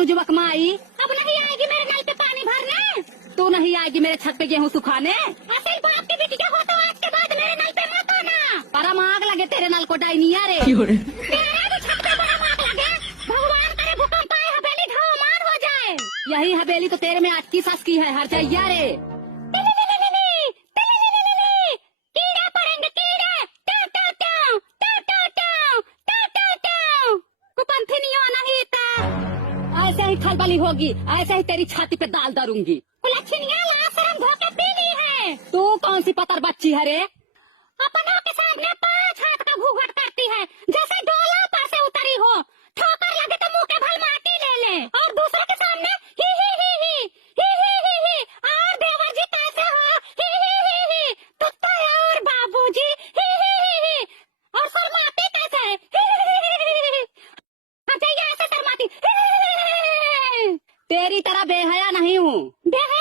अनुजुवक माई, अब नहीं आएगी मेरे नल पे पानी भरने। तू नहीं आएगी मेरे छत पे गेहूँ सुखाने। असल बाप की बेटी क्या हो तो आज के बाद मेरे नल पे मत आना। परम आग लगे तेरे नल को डायनिया रे। तेरे भी छत पे बड़ा आग लगे। भगवान करे भूकंप आए, हवेली धमाल हो जाए। यही हवेली तो तेरे में आज की सस की है हर जैया रे। कीड़े पड़ेंगे कीड़े। ट्यां, ट्यां, ट्यां, ट्यां, ट्यां, ट्यां, ट्यां, ट्यां, ट्यां। कुपंथिनियों नहीं था। ऐसे ही खलबली होगी, ऐसे ही तेरी छाती पे दाल दारूंगी। कुलच्छनियां लाशरम धोके पी ली है। तू कौन सी पतर बच्ची है रे? अपनों के सामने 5 हाथ का घूंघट करती है, जैसे डोला पर से उतरी हो। ठोकर लगे तो मुंह के भल माटी ले ले, और दूसरों के सामने ही ही ही ही ही ही ही ही। और देवर जी कैसे हो? ही ही ही ही। तुत्ता और बाबूजी ही ही ही ही। और शर्माती कैसे है? ही ही ही ही। हाँ चाहिए ऐसे शर्माती। ही ही ही ही। तेरी तरह बेहया नहीं हूँ। बेहया